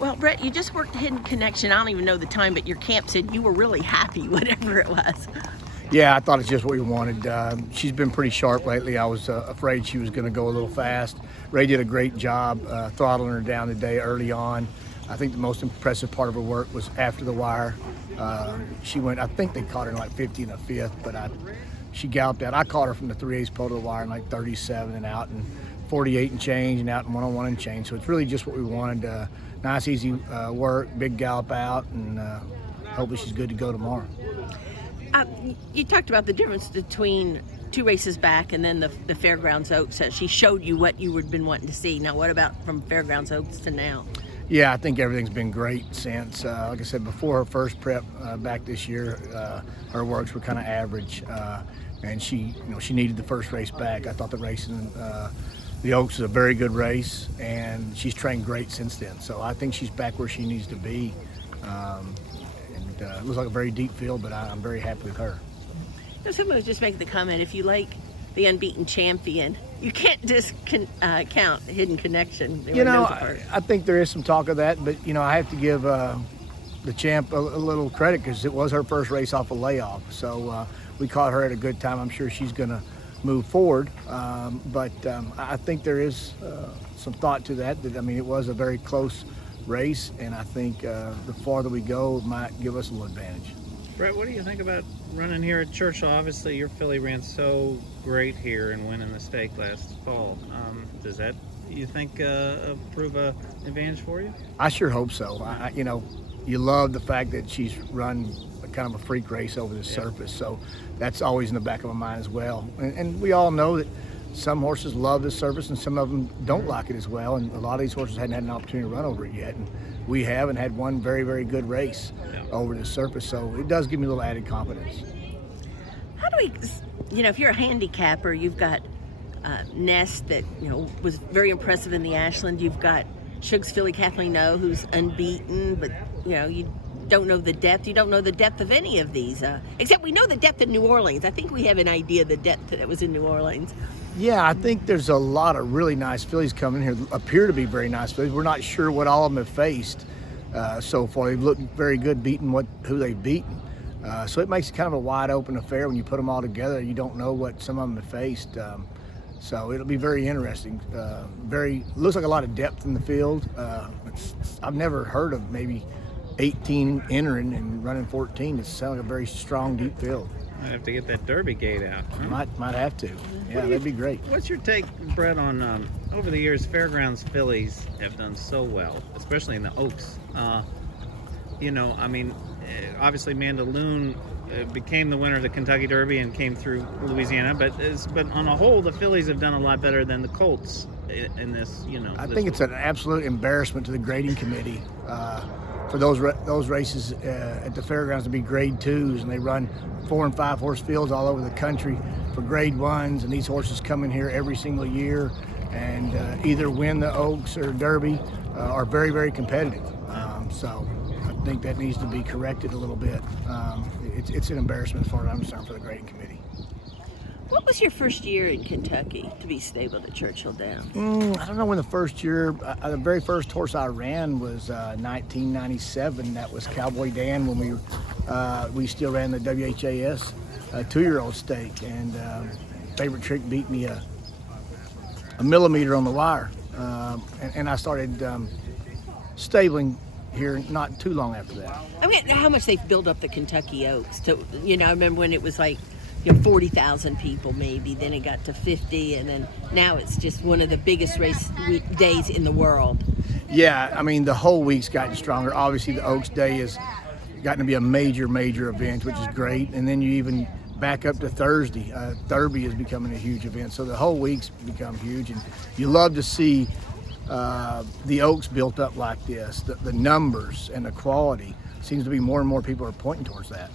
Well, Bret, you just worked Hidden Connection. I don't even know the time, but your camp said you were really happy, whatever it was. Yeah, I thought it's just what we wanted. She's been pretty sharp lately. I was afraid she was going to go a little fast. Ray did a great job throttling her down today early on. I think the most impressive part of her work was after the wire. She went, I think they caught her in like 50 and a fifth, but she galloped out. I caught her from the 3/8 pole to the wire in like 37 and out in 48 and change and out in 101 and change. So it's really just what we wanted. Nice, easy work, big gallop out, and hopefully she's good to go tomorrow. You talked about the difference between 2 races back and then the Fairgrounds Oaks. She showed you what you had been wanting to see. Now, what about from Fairgrounds Oaks to now? Yeah, I think everything's been great since, like I said, before her first prep back this year, her works were kind of average, and she needed the first race back. I thought the race in the Oaks is a very good race, and she's trained great since then. So I think she's back where she needs to be. It looks like a very deep field, but I'm very happy with her. Someone was just making the comment, if you like the unbeaten champion, you can't discount Hidden Connection. I think there is some talk of that, but I have to give the champ a little credit because it was her first race off a layoff. So we caught her at a good time. I'm sure she's going to move forward, but I think there is some thought to that. It was a very close race, and I think the farther we go it might give us a little advantage. Bret, what do you think about running here at Churchill? Obviously, your filly ran so great here and winning the stake last fall. Does that, you think, prove an advantage for you? I sure hope so. You love the fact that she's run kind of a freak race over the surface, so that's always in the back of my mind as well. And we all know that some horses love the surface and some of them don't like it as well, and a lot of these horses hadn't had an opportunity to run over it yet, and we have, and had one very, very good race over the surface, so it does give me a little added confidence. How do we, if you're a handicapper, you've got Nest that was very impressive in the Ashland. You've got Shug's filly Kathleen O, who's unbeaten, but you don't know the depth. You don't know the depth of any of these, except we know the depth in New Orleans. I think we have an idea of the depth that was in New Orleans. Yeah, I think there's a lot of really nice fillies coming here, appear to be very nice fillies. We're not sure what all of them have faced so far. They've looked very good beating who they've beaten. So it makes it kind of a wide open affair when you put them all together. You don't know what some of them have faced. So it'll be very interesting. Looks like a lot of depth in the field. I've never heard of maybe 18 entering and running 14. It sounds like a very strong, deep field. Might have to get that Derby gate out. Huh? Might have to. Yeah, that'd be great. What's your take, Bret, on over the years, Fairgrounds fillies have done so well, especially in the Oaks. Obviously Mandaloon became the winner of the Kentucky Derby and came through Louisiana, but on the whole, the fillies have done a lot better than the Colts in this. I think it's an absolute embarrassment to the grading committee for those races at the Fairgrounds to be grade 2s, and they run 4 and 5 horse fields all over the country for grade 1s, and these horses come in here every single year and either win the Oaks or Derby, are very, very competitive. So I think that needs to be corrected a little bit. It's an embarrassment as far as I'm concerned for the grading committee. What was your first year in Kentucky to be stabled at Churchill Downs? I don't know when the first year, the very first horse I ran was 1997. That was Cowboy Dan when we still ran the WHAS 2-year-old stake, and Favorite Trick beat me a millimeter on the wire, and I started stabling here not too long after that. How much they've built up the Kentucky Oaks. I remember when it was like 40,000 people maybe, then it got to 50, and then now it's just one of the biggest race days in the world. Yeah, the whole week's gotten stronger. Obviously the Oaks Day has gotten to be a major, major event, which is great, and then you even back up to Thursday. Derby is becoming a huge event, so the whole week's become huge, and you love to see the Oaks built up like this. The numbers and the quality seems to be more and more people are pointing towards that.